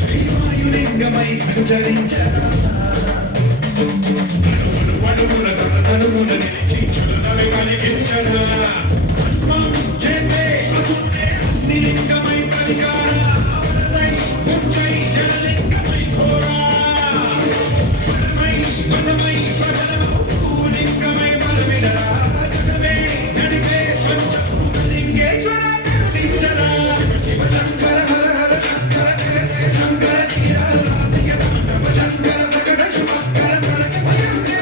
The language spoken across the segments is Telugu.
శ్రీవాయులింగమై సంచరించరా తనుగుణ నిలిచి చులనవి కలిగించరా చేసే అసురే లింగమై పరికార అవరదై ఉంచై జనలింగమై ఘోరా వనమై స్వజనము లింగమై బలవిడరా జగమే నడిపే పంచభూతలింగేశ్వర కరుణించరా శివ శంకర హర హర శంకర జయ జయ శంకర శంకర ప్రకట శుభకర ప్రణయ భయంకర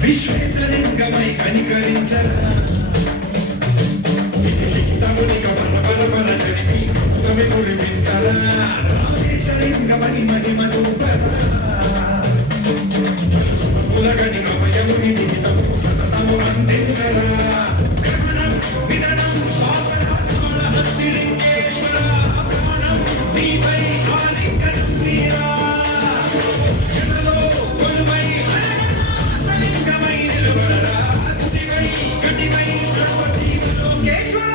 విశ్వేశ్వలింగమై కనికరించరా తమునిక బల బల జరిపి కవి కురిపించరా రాజేశలింగమై మహిమ చూపరా కులగని కమయముని నిహితము సతతము అందించరా గ్రహణం విదనం పాపరాత్మల హస్తిలింగేశ్వర ప్రాణం నీపై ఆలింగనం నీరా జనలో కొలువై లింగమై నిలబడరా కటివై సర్వజీవ లోకేశ్వర